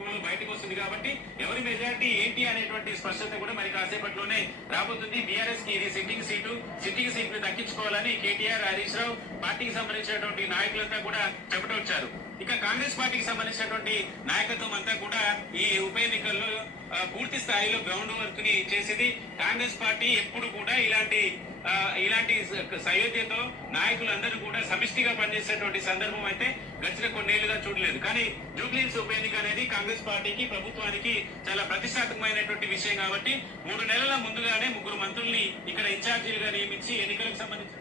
రూపంలో బయటకు వస్తుంది కాబట్టి ఎవరి మెజారిటీ ఏంటి అనేటువంటి స్పష్టత కూడా మరి కాసేపట్లోనే రాబోతుంది. బీఆర్ఎస్ కి ఇది సిట్టింగ్ సీట్ దక్కించుకోవాలని కేటీఆర్, హరీష్ రావు పార్టీకి సంబంధించినటువంటి నాయకులంతా కూడా చెప్పటొచ్చారు. ఇక కాంగ్రెస్ పార్టీకి సంబంధించినటువంటి నాయకత్వం అంతా కూడా ఈ ఉప ఎన్నికల్లో పూర్తి స్థాయిలో గ్రౌండ్ వర్క్ ని చేసింది. కాంగ్రెస్ పార్టీ ఎప్పుడు కూడా ఇలాంటి సయోధ్యతో నాయకులందరూ కూడా సమిష్టిగా పనిచేసేటువంటి సందర్భం అయితే గడిచిన కొన్నేళ్లుగా చూడలేదు. కానీ జూబ్లీహిల్స్ ఉప ఎన్నిక అనేది కాంగ్రెస్ పార్టీకి, ప్రభుత్వానికి చాలా ప్రతిష్టాత్మకమైనటువంటి విషయం కాబట్టి 3 నెలల ముందుగానే 3 మంత్రుల్ని ఇక్కడ ఇన్ఛార్జీలుగా నియమించి ఎన్నికలకు సంబంధించి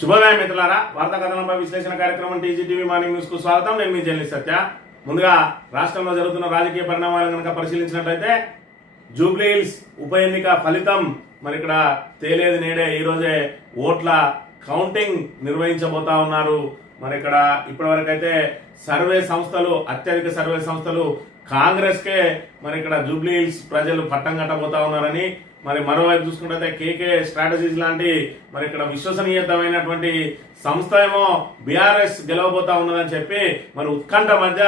శుభోదయం మిత్రులారా, వార్తా కథనంపై విశ్లేషణ కార్యక్రమం టీజీటీవీ మార్నింగ్ న్యూస్ కు స్వాగతం. నేను మీ జర్నలిస్ట్ సత్య. ముందుగా రాష్ట్రంలో జరుగుతున్న రాజకీయ పరిణామాలను కనుక పరిశీలించినట్లయితే జూబ్లీహిల్స్ ఉప ఎన్నిక ఫలితం మరి ఇక్కడ తేలేది నేడే. ఈ రోజే ఓట్ల కౌంటింగ్ నిర్వహించబోతా ఉన్నారు. మరి ఇక్కడ ఇప్పటివరకు అయితే అత్యధిక సర్వే సంస్థలు కాంగ్రెస్ కే మరి ఇక్కడ జూబ్లీహిల్స్ ప్రజలు పట్టం కట్టబోతా ఉన్నారని, మరి మరోవైపు చూసుకుంటే కేకే స్ట్రాటజీస్ లాంటి మరి ఇక్కడ విశ్వసనీయతమైనటువంటి సంస్థ ఏమో బీఆర్ఎస్ గెలవబోతా ఉన్నదని చెప్పి మరి ఉత్కంఠ మధ్య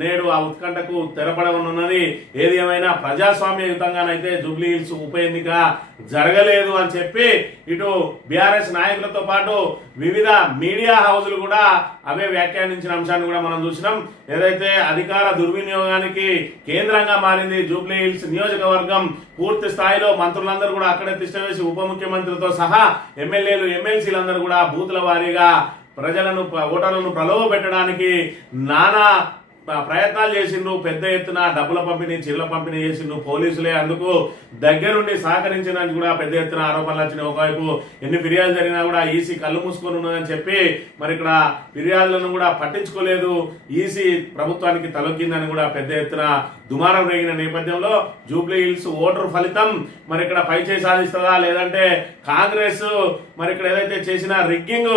నేడు ఆ ఉత్కంఠకు తెరపడనున్నది. ఏది ఏమైనా ప్రజాస్వామ్యయుతంగానైతే జూబ్లీహిల్స్ ఉప ఎన్నిక జరగలేదు అని చెప్పి ఇటు బీఆర్ఎస్ నాయకులతో పాటు వివిధ మీడియా హౌజులు కూడా అవే వ్యాఖ్యానించిన అంశాన్ని కూడా మనం చూసినాం. ఏదైతే అధికార దుర్వినియోగానికి కేంద్రంగా మారింది జూబ్లీహిల్స్ నియోజకవర్గం, పూర్తి స్థాయిలో మంత్రులందరూ కూడా అక్కడే తిష్టవేసి ఉప ముఖ్యమంత్రితో సహా ఎమ్మెల్యేలు, ఎమ్మెల్సీలందరూ కూడా బూతుల వారీగా ప్రజలను, ఓటర్లను ప్రలోభ పెట్టడానికి నానా ప్రయత్నాలు చేసిండ్రు. పెద్ద ఎత్తున డబ్బుల పంపిణీ, చీరల పంపిణీ చేసిండ్రు. పోలీసులే అందుకు దగ్గరుండి సహకరించడానికి కూడా పెద్ద ఎత్తున ఆరోపణలు వచ్చినాయి. ఒకవైపు ఎన్ని ఫిర్యాదులు జరిగినా కూడా ఈసీ కళ్ళు మూసుకొని ఉన్నదని చెప్పి మరి ఇక్కడ ఫిర్యాదులను కూడా పట్టించుకోలేదు. ఈసీ ప్రభుత్వానికి తలొక్కిందని కూడా పెద్ద ఎత్తున దుమారం రేగిన నేపథ్యంలో జూబ్లీహిల్స్ ఓటర్ ఫలితం మరి ఇక్కడ పైచేయి సాధిస్తుందా, లేదంటే కాంగ్రెస్ మరి ఇక్కడ ఏదైతే చేసిన రిగ్గింగ్,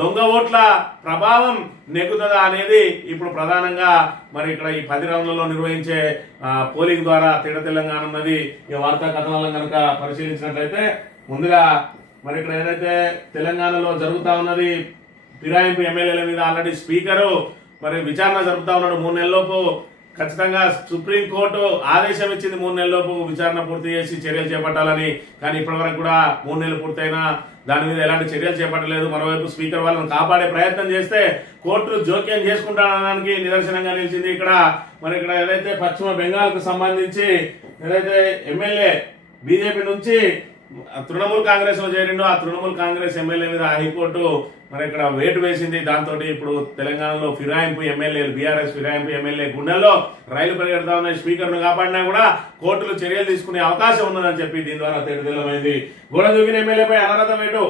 దొంగ ఓట్ల ప్రభావం నెగ్గుతుందా అనేది ఇప్పుడు ప్రధానంగా మరి ఇక్కడ ఈ 10 రౌండ్లలో నిర్వహించే పోలింగ్ ద్వారా తెలంగాణ ఉన్నది. ఈ వార్తా కథనాలను కనుక పరిశీలించినట్లయితే ముందుగా మరి ఇక్కడ ఏదైతే తెలంగాణలో జరుగుతా ఉన్నది, ఫిరాయింపు ఎమ్మెల్యేల మీద ఆల్రెడీ స్పీకరు మరి విచారణ జరుపుతా ఉన్నాడు. 3 నెలల్లోపు ఖచ్చితంగా సుప్రీంకోర్టు ఆదేశం ఇచ్చింది 3 నెలల్లోపు విచారణ పూర్తి చేసి చర్యలు చేపట్టాలని. కానీ ఇప్పటి వరకు కూడా 3 నెలలు పూర్తయినా దాని మీద ఎలాంటి చర్యలు చేపట్టలేదు. మరోవైపు స్పీకర్ వాళ్ళని కాపాడే ప్రయత్నం చేస్తే కోర్టులు జోక్యం చేసుకుంటానడానికి నిదర్శనంగా నిలిచింది. ఇక్కడ మరి ఇక్కడ ఏదైతే పశ్చిమ బెంగాల్ కు సంబంధించి ఏదైతే ఎమ్మెల్యే బీజేపీ నుంచి తృణమూల్ కాంగ్రెస్ లో చేరిండో ఆ తృణమూల్ కాంగ్రెస్ ఎమ్మెల్యే మీద హైకోర్టు మరి ఇక్కడ వేటు వేసింది. దాంతో ఇప్పుడు తెలంగాణలో ఫిరాయింపు ఎమ్మెల్యేలు, బీఆర్ఎస్ ఫిరాయింపు ఎమ్మెల్యే గుండెల్లో రైలు పరిగెడతా ఉన్నాయి. స్పీకర్ ను కాపాడినా కూడా కోర్టులు చర్యలు తీసుకునే అవకాశం ఉన్నదని చెప్పి దీని ద్వారా తేటతెల్లమైంది. గోడ దూకిన ఎమ్మెల్యేపై అనర్హత వేటు.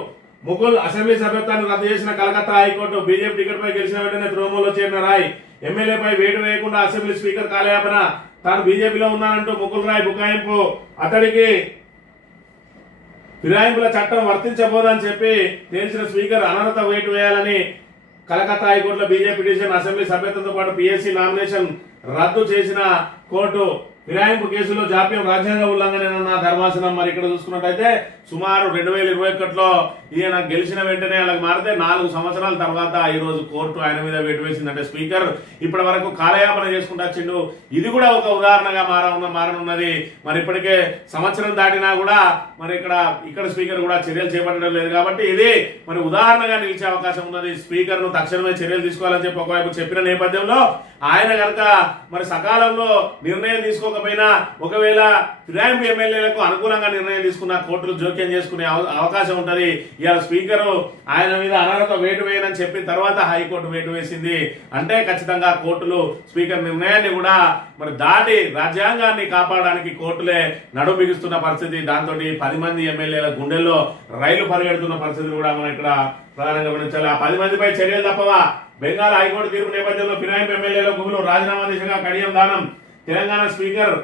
ముకుల్ అసెంబ్లీ సభ్యత్వాన్ని రద్దు చేసిన కలకత్తా హైకోర్టు. బీజేపీ టికెట్ పై గెలిచిన వెంటనే తృణమూల్లో చేరిన రాయ్ ఎమ్మెల్యేపై వేటు వేయకుండా అసెంబ్లీ స్పీకర్ కాలయాపన. తాను బీజేపీలో ఉన్నానంటూ ముకుల్ రాయ్ బుకాయింపు. అతడికి ఫిరాయింపుల చట్టం వర్తించబోదని చెప్పి తేల్చిన స్పీకర్ అనర్హత వేటు వేయాలని కలకత్తా హైకోర్టులో బీజేపీ డివిజన్ అసెంబ్లీ సభ్యత్వంతో పాటు పీఎస్సీ నామినేషన్ రద్దు చేసిన కోర్టు ఫిరాయింపు కేసులో జాప్యం రాజ్యాంగ ఉల్లంఘన ధర్మాసనం. మరి ఇక్కడ చూసుకున్నట్టయితే సుమారు 2021లో ఈయన గెలిచిన వెంటనే అలాగ మారితే 4 సంవత్సరాల తర్వాత ఈ రోజు కోర్టు ఆయన మీద వేటు వేసిందంటే స్పీకర్ ఇప్పటి వరకు కాలయాపన చేసుకుంటూ వచ్చిండు. ఇది కూడా ఒక ఉదాహరణగా మారనున్నది. మరి ఇప్పటికే సంవత్సరం దాటినా కూడా మరి ఇక్కడ స్పీకర్ కూడా చర్యలు చేపట్టడం లేదు కాబట్టి ఇది మరి ఉదాహరణగా నిలిచే అవకాశం ఉన్నది. స్పీకర్ ను తక్షణమే చర్యలు తీసుకోవాలని చెప్పి ఒకవైపు చెప్పిన నేపథ్యంలో ఆయన కనుక మరి సకాలంలో నిర్ణయం తీసుకోకపోయినా, ఒకవేళ ఫిరాయింపు ఎమ్మెల్యేలకు అనుకూలంగా నిర్ణయం తీసుకున్న కోర్టులు జోక్యం చేసుకునే అవకాశం ఉంటది. ఇవాళ స్పీకర్ ఆయన మీద అనర్హత వేటు వేయనని చెప్పిన తర్వాత హైకోర్టు వేటు వేసింది అంటే ఖచ్చితంగా కోర్టులు స్పీకర్ నిర్ణయాన్ని కూడా మరి దాటి రాజ్యాంగాన్ని కాపాడడానికి కోర్టులే నడుము బిగిస్తున్న పరిస్థితి. దాంతో 10 మంది ఎమ్మెల్యేల గుండెల్లో రైలు పరిగెడుతున్న పరిస్థితి కూడా మనం ఇక్కడ ప్రధానంగా గమనించాలి. ఆ 10 మందిపై చర్యలు తప్పవా? బెంగాల్ హైకోర్టు తీర్పు నేపథ్యంలో ఫిరాయింపు ఎమ్మెల్యేల భూములు రాజీనామా దిశగా కడియం దానం. తెలంగాణ స్పీకర్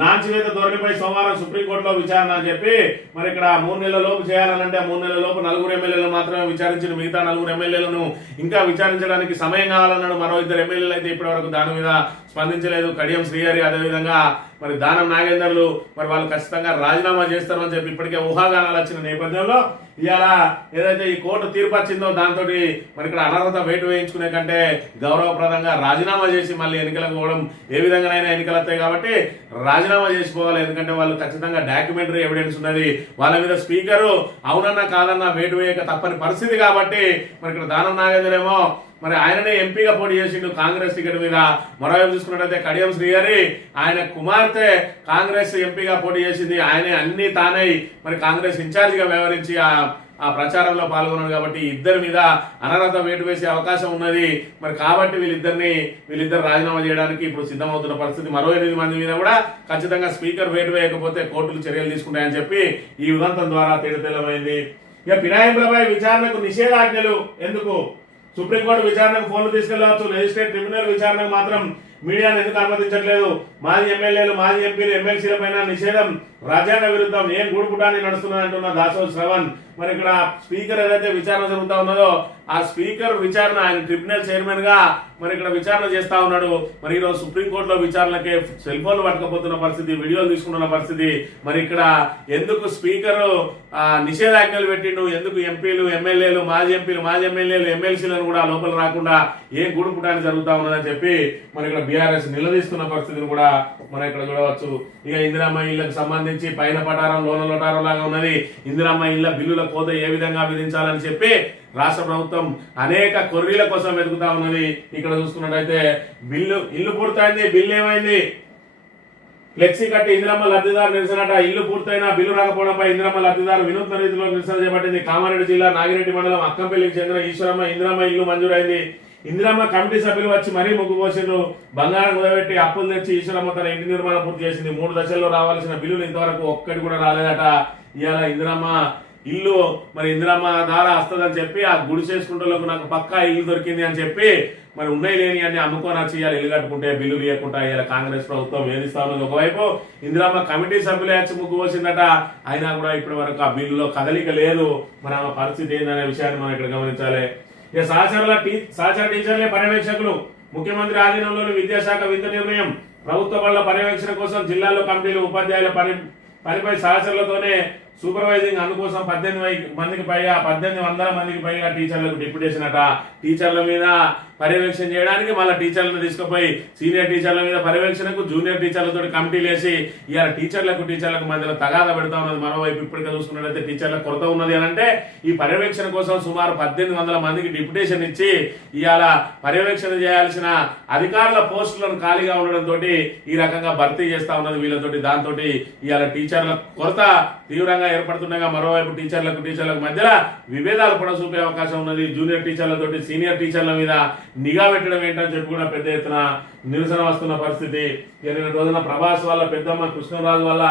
నాంచివేత ధోరణిపై సోమవారం సుప్రీంకోర్టులో విచారణ అని చెప్పి మరి ఇక్కడ 3 నెలల లోపు చేయాలనంటే 3 నెలల లోపు 4 ఎమ్మెల్యేలు మాత్రమే విచారించిన మిగతా 4 ఎమ్మెల్యేలను ఇంకా విచారించడానికి సమయం కావాలన్నాడు. మరో 2 ఎమ్మెల్యేలు అయితే ఇప్పటి వరకు దాని మీద స్పందించలేదు. కడియం శ్రీహరి అదేవిధంగా మరి దానం నాగేందర్లు మరి వాళ్ళు ఖచ్చితంగా రాజీనామా చేస్తారు అని చెప్పి ఇప్పటికే ఊహాగానాలు వచ్చిన నేపథ్యంలో ఇవాళ ఏదైతే ఈ కోర్టు తీర్పు వచ్చిందో దాంతో మరి ఇక్కడ అనర్హత వేటు వేయించుకునే కంటే గౌరవప్రదంగా రాజీనామా చేసి మళ్ళీ ఎన్నికలకు పోవడం ఏ విధంగానైనా ఎన్నికలు వస్తాయి కాబట్టి రాజీనామా చేసుకోవాలి. ఎందుకంటే వాళ్ళు ఖచ్చితంగా డాక్యుమెంటరీ ఎవిడెన్స్ ఉన్నది. వాళ్ళ మీద స్పీకరు అవునన్నా కాదన్నా వేటు వేయక తప్పని పరిస్థితి కాబట్టి మరి ఇక్కడ దానం నాగేందర్ ఏమో మరి ఆయననే ఎంపీగా పోటీ చేసిండు కాంగ్రెస్ టికెట్ మీద. మరోవైపు చూసుకున్నట్టయితే కడియం శ్రీహరి ఆయన కుమార్తె కాంగ్రెస్ ఎంపీగా పోటీ చేసింది. ఆయనే అన్ని తానై మరి కాంగ్రెస్ ఇన్ఛార్జ్ గా వ్యవహరించి ఆ ప్రచారంలో పాల్గొన్నాడు. కాబట్టి ఇద్దరి మీద అనర్హత వేటు వేసే అవకాశం ఉన్నది. మరి కాబట్టి వీళ్ళిద్దరు రాజీనామా చేయడానికి ఇప్పుడు సిద్ధమవుతున్న పరిస్థితి. మరో 8 మంది మీద కూడా ఖచ్చితంగా స్పీకర్ వేటు వేయకపోతే కోర్టులు చర్యలు తీసుకుంటాయని చెప్పి ఈ ఉదంతం ద్వారా తేలితెల్లమైంది. ఇక ఫిరాయింపులపై విచారణకు నిషేధాజ్ఞలు ఎందుకు? సుప్రీంకోర్టు విచారణకు ఫోన్లు తీసుకెళ్లవచ్చు, లెజిస్లేటివ్ ట్రిబ్యునల్ విచారణకు మాత్రం మీడియాను ఎందుకు అనుమతించట్లేదు? మాజీ ఎమ్మెల్యేలు మాజీ ఎంపీలు ఎమ్మెల్సీల పైన నిషేధం రాజ్యాంగ విరుద్ధం, ఏం గూడుపుటాన్ని నడుస్తున్నారంటున్న దాసోజు శ్రవణ్. మరి ఇక్కడ స్పీకర్ ఏదైతే విచారణ జరుగుతా ఉన్నదో ఆ స్పీకర్ విచారణ ఆయన ట్రిబ్యునల్ చైర్మన్ గా మరి ఇక్కడ విచారణ చేస్తా ఉన్నాడు. మరి ఈరోజు సుప్రీంకోర్టులో విచారణకే సెల్ ఫోన్లు పట్టుకపోతున్న పరిస్థితి, వీడియోలు తీసుకుంటున్న పరిస్థితి. మరి ఇక్కడ ఎందుకు స్పీకర్ నిషేధాజ్ఞలు పెట్టిండు? ఎందుకు ఎంపీలు ఎమ్మెల్యేలు మాజీ ఎంపీలు మాజీ ఎమ్మెల్యేలు ఎమ్మెల్సీలను కూడా లోపల రాకుండా ఏం గూడుపుటాన్ని జరుగుతా ఉన్నదని చెప్పి మరి ఇక్కడ బీఆర్ఎస్ నిలదీస్తున్న పరిస్థితిని కూడా మనం ఇక్కడ చూడవచ్చు. ఇక ఇందిరమ్మ ఇళ్లకు సంబంధించి పైన పటారం లోన లోటారం లాగా ఉన్నది. ఇందిరమ్మ ఇళ్ల బిల్లుల కోత ఏ విధంగా విధించాలని చెప్పి రాష్ట్ర ప్రభుత్వం అనేక కొర్రీల కోసం వెతుకుతా ఉన్నది. ఇక్కడ చూసుకున్నట్టయితే ఇల్లు పూర్తయింది, బిల్లు ఏమైంది? ఫ్లెక్సీ కట్టి ఇందిరమ్మ లబ్ధిదారు నిరసనట. ఇల్లు పూర్తయినా బిల్లు రాకపోవడంపై ఇందిరమ్మ లబ్ధిదారు వినూత్న రీతిలో నిరసన చేపట్టింది. కామారెడ్డి జిల్లా నాగిరెడ్డి మండలం అక్కంపల్లికి చెందిన ఈశ్వరమ్మ ఇందిరమ్మ ఇల్లు మంజూరైంది. ఇందిరమ్మ కమిటీ సభ్యులు వచ్చి మరీ ముగ్గు పోసిండ్రు. బంగారం కుదబెట్టి అప్పులు తెచ్చి ఈశ్వరమ్మ తన ఇంటి నిర్మాణం పూర్తి చేసింది. 3 దశల్లో రావాల్సిన బిల్లులు ఇంతవరకు ఒక్కటి కూడా రాలేదట. ఇవాళ ఇందిరమ్మ ఇల్లు మరి ఇందిరమ్మ ద్వారా వస్తుందని చెప్పి ఆ గుడి చేసుకుంటూ నాకు పక్కా ఇల్లు దొరికింది అని చెప్పి మరి ఉన్నాయి లేని అన్ని అమ్ముకొని వచ్చి ఇవాళ ఇల్లు కట్టుకుంటే బిల్లు ఇవ్వకుండా ఇవాళ కాంగ్రెస్ ప్రభుత్వం వేధిస్తా ఉన్నది. ఒకవైపు ఇందిరమ్మ కమిటీ సభ్యులే వచ్చి ముగ్గు పోసిందట, అయినా కూడా ఇప్పటి వరకు ఆ బిల్లులో కదలిక లేదు. మరి ఆమె పరిస్థితి ఏందనే విషయాన్ని మనం ఇక్కడ గమనించాలి. ఇక సహచర టీచర్లే పర్యవేక్షకులు. ముఖ్యమంత్రి ఆధీనంలోని విద్యాశాఖ వింత నిర్ణయం. ప్రభుత్వ బడుల పర్యవేక్షణ కోసం జిల్లాల్లో కమిటీలు ఉపాధ్యాయుల పనిపై సహచరులతోనే సూపర్వైజింగ్ అందుకోసం 1800 మందికి పైగా టీచర్లకు డిప్యూటేషన్ అట. టీచర్ల మీద పర్యవేక్షణ చేయడానికి మళ్ళీ టీచర్లను తీసుకుపోయి సీనియర్ టీచర్ల మీద పర్యవేక్షణకు జూనియర్ టీచర్లతో కమిటీలు వేసి ఇవాళ టీచర్లకు మధ్యలో తగాద పెడతా ఉన్నది. మరోవైపు ఇప్పటికే చూసుకున్నట్లయితే టీచర్ల కొరత ఉన్నది అని అంటే ఈ పర్యవేక్షణ కోసం సుమారు 1800 మందికి డిప్యూటేషన్ ఇచ్చి ఇవాళ పర్యవేక్షణ చేయాల్సిన అధికారుల పోస్టులను ఖాళీగా ఉండడంతో ఈ రకంగా భర్తీ చేస్తా ఉన్నది వీళ్ళతోటి. దాంతో ఇవాళ టీచర్ల కొరత తీవ్రంగా ఏర్పడుతుండగా మరోవైపు టీచర్లకు మధ్యలో విభేదాలు కూడా చూపే అవకాశం ఉన్నది. జూనియర్ టీచర్లతోటి సీనియర్ టీచర్ల మీద నిఘా పెట్టడం ఏంటని చెప్పి కూడా పెద్ద ఎత్తున నిరసన వస్తున్న పరిస్థితి. నిన్న రోజున ప్రభాస్ వాళ్ళ పెద్దమ్మ కృష్ణరాజు వల్ల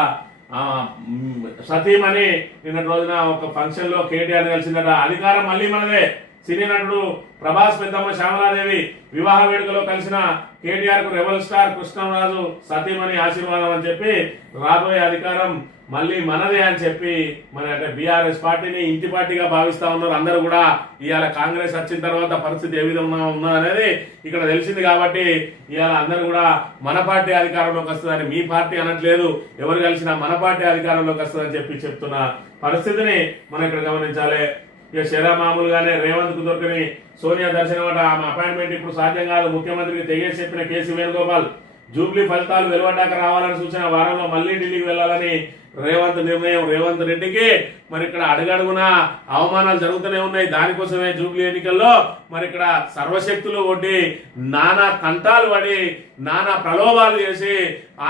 సతీమణి నిన్న రోజున ఒక ఫంక్షన్ లో కేటీఆర్ కలిసిందట. అధికారం మళ్ళీ మనదే. సినీ నటుడు ప్రభాస్ పెద్దమ్మ శ్యామలాదేవి వివాహ వేడుకలో కలిసిన కేటీఆర్ కు రెబల్ స్టార్ కృష్ణరాజు సతీమణి ఆశీర్వాదం అని చెప్పి రాబోయే అధికారం మళ్ళీ మనదే అని చెప్పి మన అంటే బీఆర్ఎస్ పార్టీని ఇంటి పార్టీగా భావిస్తా ఉన్నారు అందరూ కూడా. ఇవాళ కాంగ్రెస్ వచ్చిన తర్వాత పరిస్థితి ఏ విధంగా ఉన్నదనేది ఇక్కడ తెలిసింది. కాబట్టి ఇవాళ అందరూ కూడా మన పార్టీ అధికారంలోకి వస్తుందని మీ పార్టీ అనట్లేదు. ఎవరు కలిసినా మన పార్టీ అధికారంలోకి వస్తుందని చెప్పి చెప్తున్న పరిస్థితిని మనం ఇక్కడ గమనించాలి. ఇక శరా మామూలుగానే రేవంత్ కు దొరకని సోనియా దర్శనం అట. ఆమె అపాయింట్మెంట్ ఇప్పుడు సాధ్యం కాదు. ముఖ్యమంత్రికి తెగేసి చెప్పిన కేసీ వేణుగోపాల్ జూబ్లీ ఫలితాలు వెలువడ్డాక రావాలని సూచన. వారంలో మళ్లీ ఢిల్లీకి వెళ్లాలని రేవంత్ నిర్ణయం. రేవంత్ రెడ్డికి మరి ఇక్కడ అడుగడుగున అవమానాలు జరుగుతూనే ఉన్నాయి. దానికోసమే జూబ్లీ ఎన్నికల్లో మరి ఇక్కడ సర్వశక్తులు ఒడ్డి నానా కంటాలు పడి నానా ప్రలోభాలు చేసి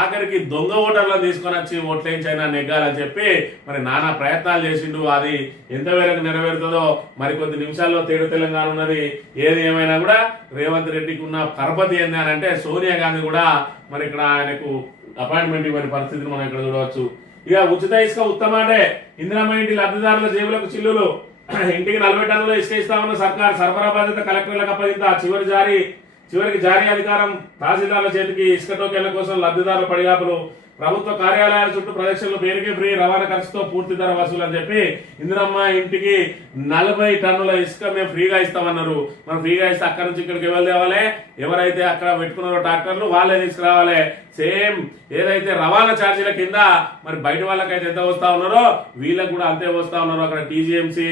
ఆఖరికి దొంగ ఓటర్లను తీసుకొని వచ్చి ఓట్లేంచైనా నెగ్గాలని చెప్పి మరి నానా ప్రయత్నాలు చేసిండు. అది ఎంత మేరకు నెరవేరుతుందో మరికొద్ది నిమిషాల్లో తెలంగాణ ఉన్నది. ఏది ఏమైనా కూడా రేవంత్ రెడ్డికి ఉన్న పరపతి ఏంది అని అంటే సోనియా గాంధీ కూడా మరి ఇక్కడ ఆయనకు అపాయింట్మెంట్ ఇవ్వని పరిస్థితిని మనం ఇక్కడ చూడవచ్చు. ఇక ఉచిత ఇసుక ఉత్తమాటే. ఇందిరమ్మ ఇంటి లబ్ధిదారుల జేబులకు చిల్లులు. ఇంటికి 40 టన్నుల ఇసుక ఇస్తామన్న సర్కార్ సరఫరా బాధ్యత కలెక్టర్లకు అప్పగింత. చివరికి జారీ అధికారం తహసీల్దార్ల చేతికి. ఇసుక టోకెన్ల కోసం లబ్ధిదారుల పడిగాపులు. ప్రభుత్వ కార్యాలయాల చుట్టూ ప్రదక్షిణలు పేరుకే ఫ్రీ, రవాణా ఖర్చుతో పూర్తి ధర వసూలు అని చెప్పి ఇందిరమ్మ ఇంటికి 40 టన్నుల ఇసుక మేము ఫ్రీగా ఇస్తామన్నారు. మనం ఫ్రీగా ఇస్తే అక్కడ నుంచి ఇక్కడికి ఎవరు తేవాలి? ఎవరైతే అక్కడ పెట్టుకున్నారో ట్రాక్టర్లు వాళ్ళే తీసుకురావాలి. సేమ్ ఏదైతే రవాణా ఛార్జీల కింద మరి బయట వాళ్ళకైతే ఎంత వస్తా ఉన్నారో వీళ్ళకి కూడా అంతే వస్తా ఉన్నారు. అక్కడ టీజీఎంసీ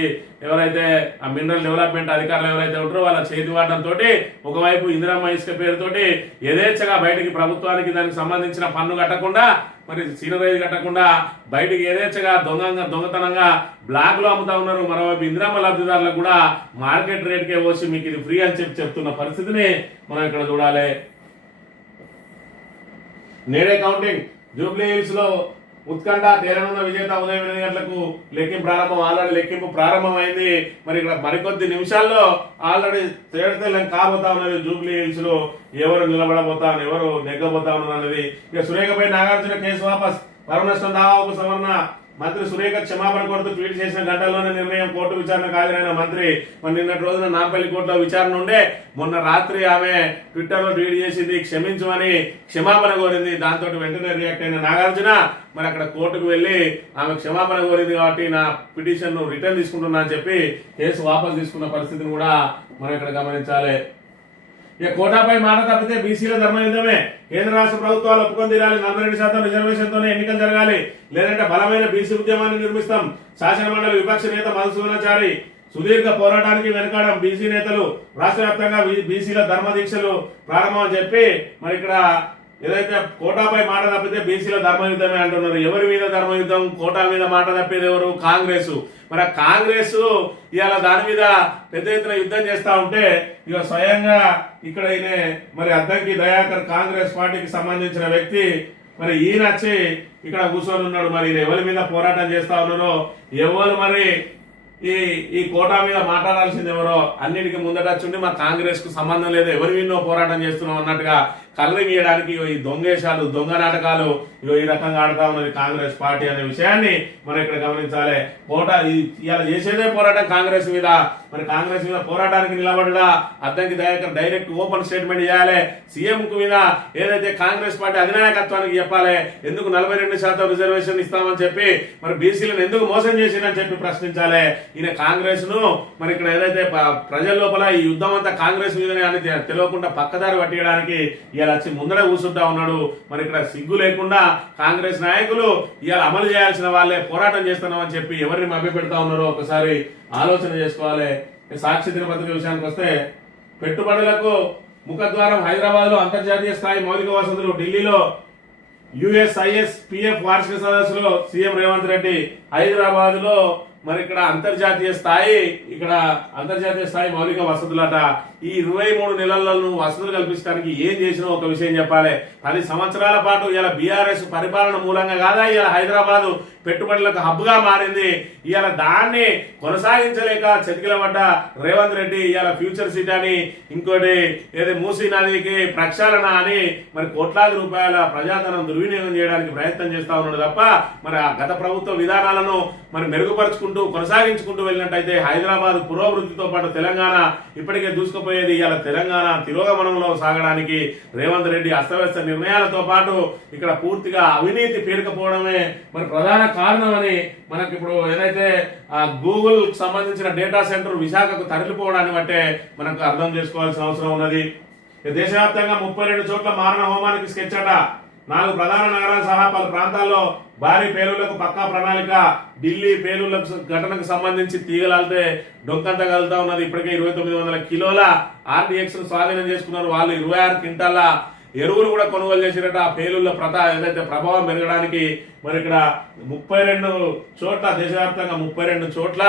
ఎవరైతే ఆ మినరల్ డెవలప్మెంట్ అధికారులు ఎవరైతే ఉంటారో వాళ్ళ చేతి వాడడంతో ఒకవైపు ఇందిరమ్మ ఇసుక పేరుతోటి యథేచ్ఛగా బయటికి ప్రభుత్వానికి దానికి సంబంధించిన పన్ను కట్టకుండా మరి సీనరైజ్ కట్టకుండా బయటికి యథేచ్ఛగా దొంగతనంగా బ్లాక్ లో అమ్ముతా ఉన్నారు. మరోవైపు ఇందిరమ్మ లబ్ధిదారులకు కూడా మార్కెట్ రేట్కే వచ్చి మీకు ఇది ఫ్రీ అని చెప్తున్న పరిస్థితిని మనం ఇక్కడ చూడాలి. నేడే కౌంటింగ్ జూబ్లీ హిల్స్ లో ఉత్కంఠ, తేలనున్న విజేత ఉదయం 8 గంటలకు లెక్కింపు ప్రారంభం. ఆల్రెడీ లెక్కింపు ప్రారంభమైంది. మరి ఇక్కడ మరికొద్ది నిమిషాల్లో ఆల్రెడీ తేడతెల్లం కాబోతా ఉన్నది. జూబ్లీ హిల్స్ లో ఎవరు నిలబడబోతా, ఎవరు నెగ్గబోతా ఉన్నారు అనేది. ఇక సురేఖపై నాగార్జున కేసు వాపస్, పరువు నష్టం దావాకు సవరణ. మంత్రి సురేఖ క్షమాపణ కోరుతూ ట్వీట్ చేసిన గంటల్లోనే నిర్ణయం. కోర్టు విచారణకు హాజరైన మంత్రి మరి నిన్నటి రోజున నాంపల్లి కోర్టులో విచారణ ఉండే మొన్న రాత్రి ఆమె ట్విట్టర్ లో ట్వీట్ చేసింది, క్షమించమని క్షమాపణ కోరింది. దాంతో వెంటనే రియాక్ట్ అయిన నాగార్జున మరి అక్కడ కోర్టుకు వెళ్లి ఆమె క్షమాపణ కోరింది కాబట్టి నా పిటిషన్ ను రిటర్న్ తీసుకుంటున్నా అని చెప్పి కేసు వాపస్ తీసుకున్న పరిస్థితిని కూడా మనం ఇక్కడ గమనించాలి. ఇక కోటాపై మాట తప్పితే బీసీల ధర్మయుద్ధమే. కేంద్ర రాష్ట్ర ప్రభుత్వాలు ఒప్పుకొని తీరాలి. 42% రిజర్వేషన్ తోనే ఎన్నికలు జరగాలి, లేదంటే బలమైన బీసీ ఉద్యమాన్ని నిర్మిస్తాం. శాసనమండలి విపక్ష నేత మధుసూదనాచారి సుదీర్ఘ పోరాటానికి వెనకాడం. బీసీ నేతలు రాష్ట్ర వ్యాప్తంగా బీసీల ధర్మ దీక్షలు ప్రారంభం అని చెప్పి మరి ఇక్కడ ఏదైతే కోటాపై మాట తప్పితే బీసీల ధర్మయుద్ధమే అంటున్నారు. ఎవరి మీద ధర్మయుద్ధం? కోటా మీద మాట తప్పేది ఎవరు? కాంగ్రెస్. మరి కాంగ్రెస్ ఇవాళ దాని మీద పెద్ద ఎత్తున యుద్ధం చేస్తా ఉంటే ఇక స్వయంగా ఇక్కడ ఈయన మరి అద్దంకి దయాకర్ కాంగ్రెస్ పార్టీకి సంబంధించిన వ్యక్తి మరి ఈయన వచ్చి ఇక్కడ కూర్చొని ఉన్నాడు. మరి ఈయన ఎవరి మీద పోరాటం చేస్తా ఉన్నారో, ఎవరు మరి ఈ కోటా మీద మాట్లాడాల్సింది ఎవరో అన్నిటికీ ముందట వచ్చి మా కాంగ్రెస్ కు సంబంధం లేదు, ఎవరి మీద పోరాటం చేస్తున్నాం అన్నట్టుగా కళ్ళు గీయడానికి ఈ దొంగేశాలు, దొంగ నాటకాలు ఈ రకంగా ఆడుతా ఉన్నది కాంగ్రెస్ పార్టీ అనే విషయాన్ని మనం ఇక్కడ గమనించాలి. కోటా ఇలా చేసేదే పోరాటం కాంగ్రెస్ మీద. మరి కాంగ్రెస్ మీద పోరాటానికి నిలబడడా Addanki Dayakar direct open statement చేయాలి. సీఎం కు మీద ఏదైతే కాంగ్రెస్ పార్టీ అధినాయకత్వానికి చెప్పాలి, ఎందుకు 42% రిజర్వేషన్ ఇస్తామని చెప్పి మరి బీసీలను ఎందుకు మోసం చేసిందని చెప్పి ప్రశ్నించాలి. ఈయన కాంగ్రెస్ ను మరి ఇక్కడ ఏదైతే ప్రజల లోపల ఈ యుద్ధం అంతా కాంగ్రెస్ మీదనే అని తెలియకుండా పక్కదారి పట్టియడానికి ఇలా వచ్చి ముందర కూర్చుంటా ఉన్నాడు. మరి ఇక్కడ సిగ్గు లేకుండా కాంగ్రెస్ నాయకులు ఇవాళ అమలు చేయాల్సిన వాళ్ళే పోరాటం చేస్తున్నామని చెప్పి ఎవరిని మభ్యపెడతా ఉన్నారో ఒకసారి ఆలోచన చేసుకోవాలి. సాక్షి దినపత్రిక విషయానికి వస్తే పెట్టుబడులకు ముఖద్వారం హైదరాబాద్ లో అంతర్జాతీయ స్థాయి మౌలిక వసతులు. ఢిల్లీలో USIS PF వార్షిక సదస్సులో సీఎం రేవంత్ రెడ్డి. హైదరాబాద్ లో మరి ఇక్కడ అంతర్జాతీయ స్థాయి మౌలిక వసతులట. ఈ 23 నెలల్లో వసతులు కల్పించడానికి ఏం చేసినా ఒక విషయం చెప్పాలి. 10 సంవత్సరాల పాటు ఇలా బీఆర్ఎస్ పరిపాలన మూలంగా కాదా ఇలా హైదరాబాద్ పెట్టుబడులకు హబ్ గా మారింది. ఇవాళ దాన్ని కొనసాగించలేక చతికిలబడ్డ రేవంత్ రెడ్డి ఇవాళ ఫ్యూచర్ సిటీ అని ఇంకోటి ఏదో మూసీ నదికి ప్రక్షాళన అని మరి కోట్లాది రూపాయల ప్రజాధనం దుర్వినియోగం చేయడానికి ప్రయత్నం చేస్తా ఉన్నాడు తప్ప మరి ఆ గత ప్రభుత్వ విధానాలను మరి మెరుగుపరుచుకుంటూ కొనసాగించుకుంటూ వెళ్ళినట్టయితే హైదరాబాద్ పురోభివృద్ధితో పాటు తెలంగాణ ఇప్పటికే దూసుకుపోయేది. ఇవాళ తెలంగాణ తిరోగమనంలో సాగడానికి రేవంత్ రెడ్డి అస్తవ్యస్త నిర్ణయాలతో పాటు ఇక్కడ పూర్తిగా అవినీతి పేరుకపోవడమే మరి ప్రధాన కారణం అని మనకి ఇప్పుడు ఏదైతే గూగుల్ సంబంధించిన డేటా సెంటర్ విశాఖకు తరలిపోవడాన్ని బట్టే మనకు అర్థం చేసుకోవాల్సిన అవసరం ఉన్నది. దేశవ్యాప్తంగా 32 చోట్ల మారణ హోమానికి స్కెచ్ అట. 4 ప్రధాన నగరాలు సహా పలు ప్రాంతాల్లో భారీ పేలుళ్లకు పక్కా ప్రణాళిక. ఢిల్లీ పేలుళ్ల ఘటనకు సంబంధించి తీగలాలితే డొంకంతా కలుగుతా ఉన్నది. ఇప్పటికే 2900 కిలోల RDX ను స్వాధీనం చేసుకున్నారు. వాళ్ళు 26 క్వింటాల ఎరువులు కూడా కొనుగోలు చేసిరట. ఆ పేలుళ్ల ఏదైతే ప్రభావం పెరగడానికి మరి ఇక్కడ 32 చోట్ల దేశవ్యాప్తంగా 32 చోట్ల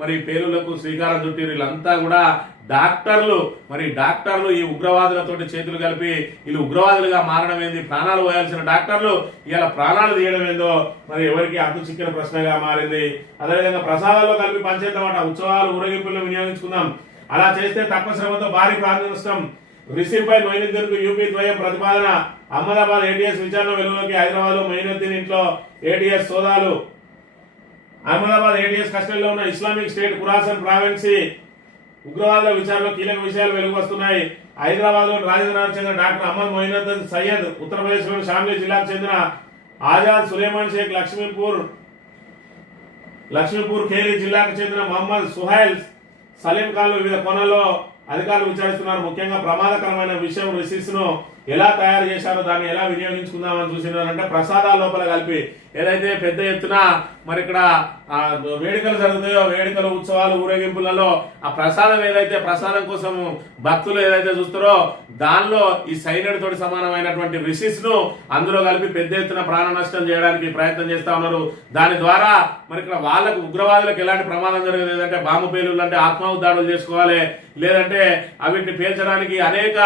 మరి పేలుళ్లకు శ్రీకారం చుట్టారు. వీళ్ళంతా కూడా డాక్టర్లు ఈ ఉగ్రవాదులతోటి చేతులు కలిపి వీళ్ళు ఉగ్రవాదులుగా మారడం ఏంది, ప్రాణాలు పోయాల్సిన డాక్టర్లు ఇలా ప్రాణాలు తీయడం ఏందో మరి ఎవరికి అర్థం చిక్కిన ప్రశ్నగా మారింది. అదేవిధంగా ప్రసాదాల్లో కలిపి పంచేద్దామట. ఉత్సవాలు ఊరేగింపులను వినియోగించుకుందాం, అలా చేస్తే తక్కువ శ్రమతో భారీ ప్రాణ నష్టం. రిషిఫ్ పై మొయినుద్దీన్ కు యూపీ ద్వయం ప్రతిపాదన. అహ్మదాబాద్ ATS విచారణ వెలుగులోకి. హైదరాబాద్ లో మొయినుద్దీన్ ఇంట్లో ATS సోదాలు. అహ్మదాబాద్ ATS కస్టడీలో ఉన్న ఇస్లామిక్ స్టేట్ ఖురాసన్ ప్రావిన్సీ ఉగ్రవాదుల విచారణలో కీలక విషయాలు వెలుగు వస్తున్నాయి. హైదరాబాద్ లో రాజధానికి చెందిన డాక్టర్ అహ్మద్ మొయినుద్దీన్ సయ్యద్, ఉత్తరప్రదేశ్ లోని షామ్లీ జిల్లాకు చెందిన ఆజాద్ సులేమాన్ షేక్ లక్ష్మీపూర్ ఖేరీ జిల్లాకు చెందిన మహమ్మద్ సుహైల్ సలీం ఖాన్ వివిధ కోణాల్లో అధికారులు విచారిస్తున్నారు. ముఖ్యంగా ప్రమాదకరమైన విషయం రిసిస్ ను ఎలా తయారు చేశారో దాన్ని ఎలా వినియోగించుకుందామని చూసినారంటే ప్రసాదాల లోపల కలిపి ఏదైతే పెద్ద ఎత్తున మరి ఇక్కడ వేడుకలు జరుగుతాయో వేడుకలు ఉత్సవాలు ఊరేగింపులలో ఆ ప్రసాదం ఏదైతే ప్రసాదం కోసం భక్తులు ఏదైతే చూస్తారో దానిలో ఈ సైనైడ్ తోటి సమానమైనటువంటి రిసిస్ ను అందులో కలిపి పెద్ద ఎత్తున ప్రాణ నష్టం చేయడానికి ప్రయత్నం చేస్తా ఉన్నారు. దాని ద్వారా మరి ఇక్కడ వాళ్ళకు ఉగ్రవాదులకు ఎలాంటి ప్రమాదం జరగదు. లేదంటే బాంబు పేలుళ్ళు అంటే ఆత్మాహుతి దాడులు చేసుకోవాలి, లేదంటే అవిటిని పేల్చడానికి అనేక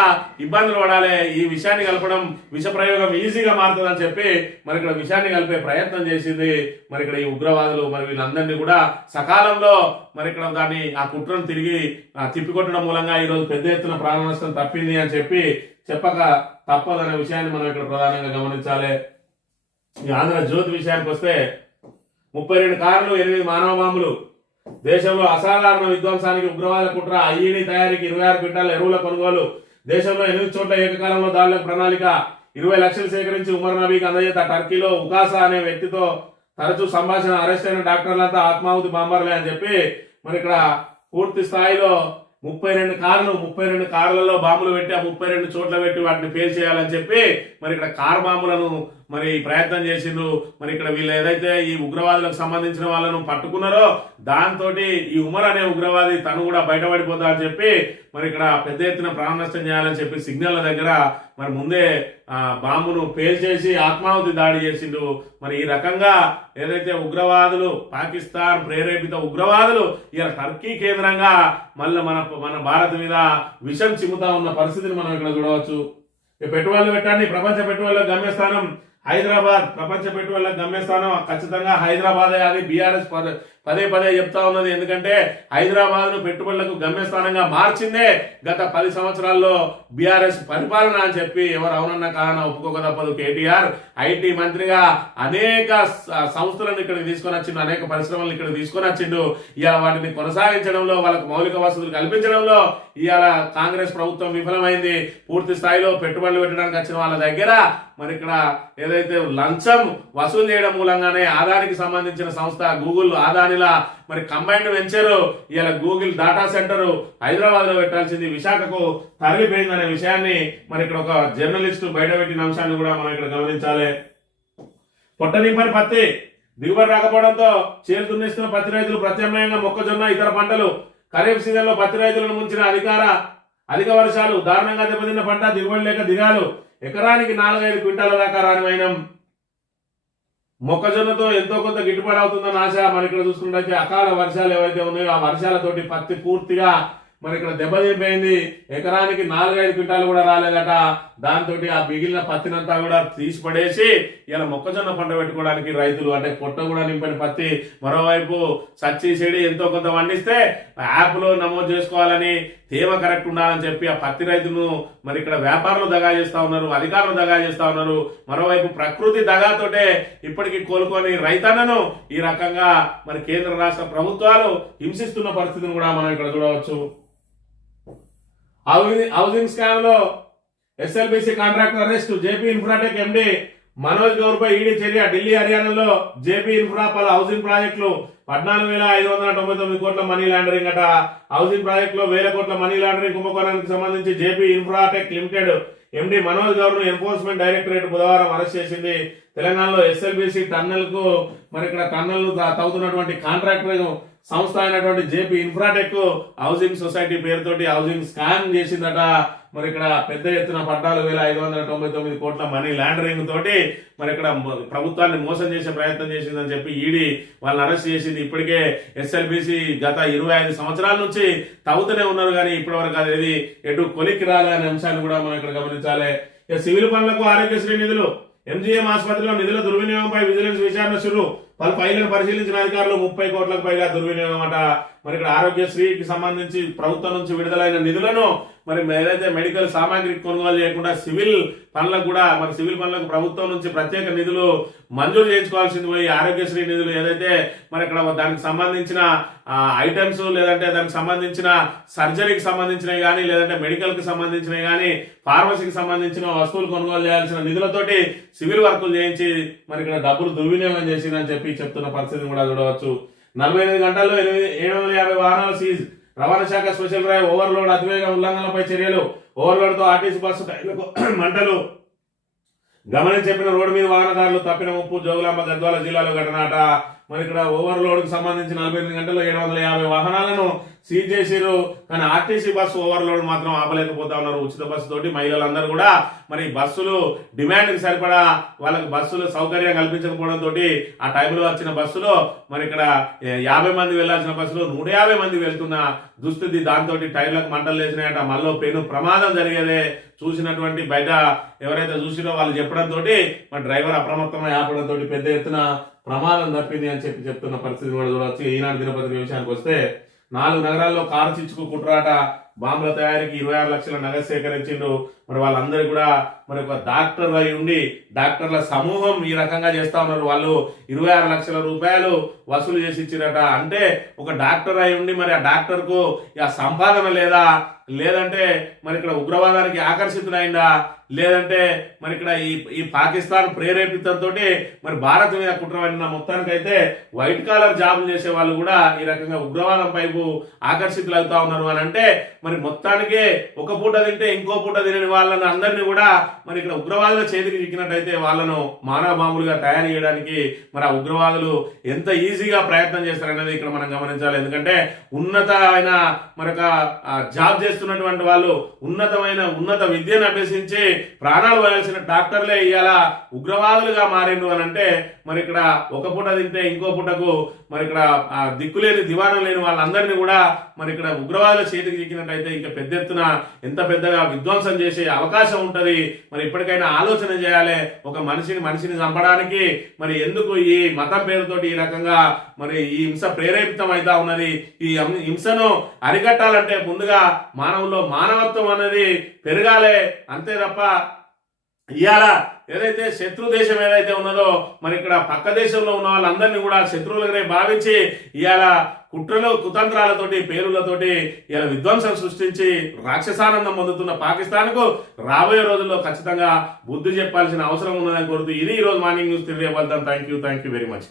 ఇబ్బందులు పడాలి. ఈ విషయాన్ని కలపడం విష ప్రయోగం ఈజీగా మారుతుందని చెప్పి మరి ఇక్కడ విషయాన్ని కలిపే ప్రయత్నం చేసింది మరి ఇక్కడ ఈ ఉగ్రవాదులు. మరి వీళ్ళందరినీ కూడా సకాలంలో మరి ఇక్కడ దాన్ని ఆ కుట్రను తిరిగి తిప్పికొట్టడం మూలంగా ఈ రోజు పెద్ద ఎత్తున ప్రాణ నష్టం తప్పింది అని చెప్పి చెప్పక తప్పదనే విషయాన్ని మనం ఇక్కడ ప్రధానంగా గమనించాలి. ఈ ఆంధ్రజ్యోతి విషయానికి వస్తే 32 కార్లు 8 మానవ బాంబులు, దేశంలో అసాధారణ విధ్వంసానికి ఉగ్రవాద కుట్ర, ఐఈడీ తయారీకి 26 క్వింటాల ఎరువుల కొనుగోలు, దేశంలో 8 చోట్ల ఏకకాలంలో దాడులకు ప్రణాళిక, 20 లక్షలు సేకరించి ఉమర్ నబీకి అందజేత, టర్కీలో ఉకాసా అనే వ్యక్తితో తరచూ సంభాషణ, అరెస్ట్ అయిన డాక్టర్లంతా ఆత్మాహుతి బాంబర్లే అని చెప్పి మరి ఇక్కడ పూర్తి స్థాయిలో 32 కార్లలో బాంబులు పెట్టి ఆ 32 చోట్ల పెట్టి వాటిని పేల్ చేయాలని చెప్పి మరి ఇక్కడ కార్ బాంబులను మరి ప్రయత్నం చేసిండ్రు. మరి ఇక్కడ వీళ్ళు ఏదైతే ఈ ఉగ్రవాదులకు సంబంధించిన వాళ్ళను పట్టుకున్నారో దాంతో ఈ ఉమర్ అనే ఉగ్రవాది తను కూడా బయటపడిపోతా అని చెప్పి మరి ఇక్కడ పెద్ద ఎత్తున ప్రాణ నష్టం చేయాలని చెప్పి సిగ్నల్ దగ్గర మరి ముందే బాంబును పేల్చేసి ఆత్మాహుతి దాడి చేసిండు. మరి ఈ రకంగా ఏదైతే ఉగ్రవాదులు పాకిస్తాన్ ప్రేరేపిత ఉగ్రవాదులు ఇలా టర్కీ కేంద్రంగా మళ్ళీ మన భారత్ మీద విషం చిమ్ముతా ఉన్న పరిస్థితిని మనం ఇక్కడ చూడవచ్చు. పెట్టుబడులు పెట్టండి, ప్రపంచ పెట్టుబడుల గమ్యస్థానం హైదరాబాద్, ప్రపంచ పెట్టుబడుల గమ్యస్థానం ఖచ్చితంగా హైదరాబాదే అని బీఆర్ఎస్ పదే చెప్తా ఉన్నది. ఎందుకంటే హైదరాబాద్ ను పెట్టుబడులకు గమ్యస్థానంగా మార్చిందే గత 10 సంవత్సరాల్లో బీఆర్ఎస్ పరిపాలన అని చెప్పి ఎవరు అవునన్న కారణం ఒప్పుకోక తప్పదు. కేటీఆర్ ఐటీ మంత్రిగా అనేక సంస్థలను ఇక్కడికి తీసుకొని వచ్చిండు, అనేక పరిశ్రమలను ఇక్కడ తీసుకొని వచ్చిండు. ఇవాళ వాటిని కొనసాగించడంలో, వాళ్ళకు మౌలిక వసతులు కల్పించడంలో ఇవాళ కాంగ్రెస్ ప్రభుత్వం విఫలమైంది. పూర్తి స్థాయిలో పెట్టుబడులు పెట్టడానికి వచ్చిన వాళ్ళ దగ్గర మరి ఇక్కడ ఏదైతే లంచం వసూలు చేయడం మూలంగానే అదానికి సంబంధించిన సంస్థ గూగుల్ అదానిలా మరి కంబైన్డ్ వెంచర్ ఇలా గూగుల్ డాటా సెంటర్ హైదరాబాద్ లో పెట్టాల్సింది విశాఖకు తరలిపోయిందనే విషయాన్ని మరి ఇక్కడ ఒక జర్నలిస్టు బయటపెట్టిన అంశాన్ని కూడా మనం ఇక్కడ గమనించాలి. పొట్టనింపని పత్తి దిగుబడి రాకపోవడంతో చేలు దున్నేస్తున్న పత్తి రైతులు ప్రత్యామ్నాయంగా మొక్కజొన్న ఇతర పంటలు. ఖరీఫ్ సీజన్ లో పత్తి రైతులను ముంచిన అధిక వర్షాలు, దారుణంగా దెబ్బతిన్న పంట దిగుబడి లేక దిగాలు, ఎకరానికి 4-5 క్వింటాల దాకా రానివైనం. మొక్కజొన్నతో ఎంతో కొంత గిట్టుబాటు అవుతుందని ఆశ. మరి ఇక్కడ చూసుకుంటే అకాల వర్షాలు ఏవైతే ఉన్నాయో ఆ వర్షాలతోటి పత్తి పూర్తిగా మరి ఇక్కడ దెబ్బతిపోయింది. ఎకరానికి 4-5 క్వింటాలు కూడా రాలేదట. దాంతో ఆ మిగిలిన పత్తినంతా కూడా తీసి పడేసి ఇలా మొక్కజొన్న పంట పెట్టుకోవడానికి రైతులు అంటే పొట్ట కూడా నింపని పత్తి, మరోవైపు సచ్చి చెడి ఎంతో కొంత వండిస్తే యాప్ లో నమోదు చేసుకోవాలని, తేమ కరెక్ట్ ఉండాలని చెప్పి ఆ పత్తి రైతులను మరి ఇక్కడ వ్యాపారులు దగా చేస్తా ఉన్నారు, అధికారులు దగా చేస్తా ఉన్నారు. మరోవైపు ప్రకృతి దగాతోటే ఇప్పటికీ కోలుకొని రైతన్నను ఈ రకంగా మరి కేంద్ర రాష్ట్ర ప్రభుత్వాలు హింసిస్తున్న పరిస్థితిని కూడా మనం ఇక్కడ చూడవచ్చు. హౌసింగ్ స్కామ్ లో SLBC contractor arrest, JP Infratech MD Manoj Gaur పై ఈడీ చర్య. ఢిల్లీ హర్యానాలో జేపీ ఇన్ఫ్రా పలు హౌసింగ్ ప్రాజెక్టులు 14,599 కోట్ల మనీ లాండరింగ్ అట. హౌసింగ్ ప్రాజెక్ట్ లో 1,000 కోట్ల మనీ లాండరింగ్ కుంభకోణానికి సంబంధించి JP Infratech Limited MD Manoj Gaur ను ఎన్ఫోర్స్మెంట్ డైరెక్టరేట్ బుధవారం అరెస్ట్ చేసింది. తెలంగాణలో ఎస్ఎల్బిసి టన్నెల్ కు మరి ఇక్కడ టన్నెల్ తవ్వుతున్నటువంటి కాంట్రాక్టర్ సంస్థ అయినటువంటి జేపీ ఇన్ఫ్రాటెక్ హౌసింగ్ సొసైటీ పేరుతోటి హౌసింగ్ స్కామ్ చేసిందట. మరి ఇక్కడ పెద్ద ఎత్తున 14,599 కోట్ల మనీ లాండరింగ్ తోటి మరి ఇక్కడ ప్రభుత్వాన్ని మోసం చేసే ప్రయత్నం చేసిందని చెప్పి ఈడీ వాళ్ళని అరెస్ట్ చేసింది. ఇప్పటికే ఎస్ఎల్బిసి గత 25 సంవత్సరాల నుంచి తవ్వుతూనే ఉన్నారు, కానీ ఇప్పటివరకు అది ఎటు కొలిక్కి రాలే అనే అంశాన్ని కూడా మనం ఇక్కడ గమనించాలి. సివిల్ పనులకు ఆరోగ్యశ్రీ నిధులు, ఎంజీఎం ఆసుపత్రిలో నిధుల దుర్వినియోగంపై విజిలెన్స్ విచారణ షురు. పలు ఫైళ్లను పరిశీలించిన అధికారులు 30 కోట్లకు పైగా దుర్వినియోగం అట. మరి ఇక్కడ ఆరోగ్యశ్రీకి సంబంధించి ప్రభుత్వం నుంచి విడుదలైన నిధులను మరి ఏదైతే మెడికల్ సామాగ్రి కొనుగోలు చేయకుండా సివిల్ పనులకు కూడా మరి సివిల్ పనులకు ప్రభుత్వం నుంచి ప్రత్యేక నిధులు మంజూరు చేయించుకోవాల్సింది పోయి ఆరోగ్యశ్రీ నిధులు ఏదైతే మరి ఇక్కడ దానికి సంబంధించిన ఐటమ్స్ లేదంటే దానికి సంబంధించిన సర్జరీకి సంబంధించినవి కానీ లేదంటే మెడికల్ కి సంబంధించినవి కానీ ఫార్మసీకి సంబంధించిన వస్తువులు కొనుగోలు చేయాల్సిన నిధులతోటి సివిల్ వర్కులు చేయించి మరి ఇక్కడ డబ్బులు దుర్వినియోగం చేసిందని చెప్పి చెప్తున్న పరిస్థితిని కూడా చూడవచ్చు. 48 గంటల్లో 750 వాహనాలు సీజ్. రవాణా శాఖ స్పెషల్ డ్రైవ్. ఓవర్లోడ్ అతివేగ ఉల్లంఘనలపై చర్యలు. ఓవర్లోడ్ తో ఆర్టీసీ బస్సు టైర్లకు మంటలు. గమనించి చెప్పిన రోడ్డు మీద వాహనదారులు తప్పిన ముప్పు. జోగులాంబ గద్వాల జిల్లాలో ఘటనాట. మరి ఇక్కడ ఓవర్లోడ్ కు సంబంధించి 48 గంటల్లో 750 వాహనాలను సీజ్ చేసిరు. కానీ ఆర్టీసీ బస్సు ఓవర్లోడ్ మాత్రం ఆపలేకపోతా ఉన్నారు. ఉచిత బస్సు తోటి మహిళలందరూ కూడా మరి బస్సులు డిమాండ్ కి సరిపడా వాళ్ళకి బస్సులు సౌకర్యం కల్పించకపోవడం తోటి ఆ టైంలో వచ్చిన బస్సులో మరి ఇక్కడ 50 మంది వెళ్లాల్సిన బస్సులో 150 మంది వెళ్తున్న దుస్థితి. దాంతో టైర్లకు మంటలు లేచినాయట. మళ్ళీ పెను ప్రమాదం జరిగేదే చూసినటువంటి బయట ఎవరైతే చూసినో వాళ్ళు చెప్పడంతో మరి డ్రైవర్ అప్రమత్తమై ఆపడంతో పెద్ద ఎత్తున ప్రమాదం తప్పింది అని చెప్తున్న పరిస్థితి కూడా చూడవచ్చు. ఈనాడు దినపత్రిక విషయానికి వస్తే 4 నగరాల్లో కారు చిచ్చుకు కుట్రాట. బాంబుల తయారీకి 26 లక్షల నగదు సేకరించిండు. మరి వాళ్ళందరూ కూడా మరి ఒక డాక్టర్ అయి ఉండి డాక్టర్ల సమూహం ఈ రకంగా చేస్తా ఉన్నారు. వాళ్ళు 26 లక్షల రూపాయలు వసూలు చేసి ఇచ్చిరట. అంటే ఒక డాక్టర్ అయి ఉండి మరి ఆ డాక్టర్ కు ఆ సంపాదన లేదా, లేదంటే మరి ఇక్కడ ఉగ్రవాదానికి ఆకర్షితులైందా, లేదంటే మరి ఇక్కడ ఈ పాకిస్తాన్ ప్రేరేపితంతో మరి భారత్ మీద కుట్రవడిన మొత్తానికైతే వైట్ కాలర్ జాబులు చేసే వాళ్ళు కూడా ఈ రకంగా ఉగ్రవాదం వైపు ఆకర్షితులు అవుతా ఉన్నారు అని అంటే మరి మొత్తానికే ఒక పూట తింటే ఇంకో పూట తినని వాళ్ళని అందరినీ కూడా మరి ఇక్కడ ఉగ్రవాదుల చేతికి చిక్కినట్టయితే వాళ్ళను మానవ బాంబులుగా తయారు చేయడానికి మరి ఆ ఉగ్రవాదులు ఎంత ఈజీగా ప్రయత్నం చేస్తారనేది ఇక్కడ మనం గమనించాలి. ఎందుకంటే ఉన్నతమైన మరొక జాబ్ చేస్తున్నటువంటి వాళ్ళు ఉన్నత విద్యను అభ్యసించి ప్రాణాలు పోయాల్సిన డాక్టర్లే ఇవాళ ఉగ్రవాదులుగా మారిండు అని అంటే మరి ఇక్కడ ఒక పూట తింటే ఇంకో పూటకు మరి ఇక్కడ దిక్కులేని దివాణం లేని వాళ్ళందరినీ కూడా మరి ఇక్కడ ఉగ్రవాదుల చేతికి చిక్కినట్టయితే ఇంకా పెద్ద ఎత్తున ఎంత పెద్దగా విధ్వంసం చేసే అవకాశం ఉంటది. మరి ఇప్పటికైనా ఆలోచన చేయాలి. ఒక మనిషిని చంపడానికి మరి ఎందుకు ఈ మతం పేరుతోటి ఈ రకంగా మరి ఈ హింస ప్రేరేపితం అవుతా ఉన్నది. ఈ హింసను అరికట్టాలంటే ముందుగా మానవుల్లో మానవత్వం అనేది పెరగాలి. అంతే తప్ప ఇవాళ ఏదైతే శత్రు దేశం ఏదైతే ఉన్నదో మరి ఇక్కడ పక్క దేశంలో ఉన్న వాళ్ళందరినీ కూడా శత్రువులుగానే భావించి ఇవాళ కుట్రలు కుతంత్రాలతోటి పేరులతోటి ఇలా విధ్వంసం సృష్టించి రాక్షసానందం పొందుతున్న పాకిస్తాన్ కు రాబోయే రోజుల్లో ఖచ్చితంగా బుద్ధి చెప్పాల్సిన అవసరం ఉన్నదని కోరుతూ ఇది ఈ రోజు మార్నింగ్ న్యూస్. తిరిగి వెళ్తాం. Thank you very much.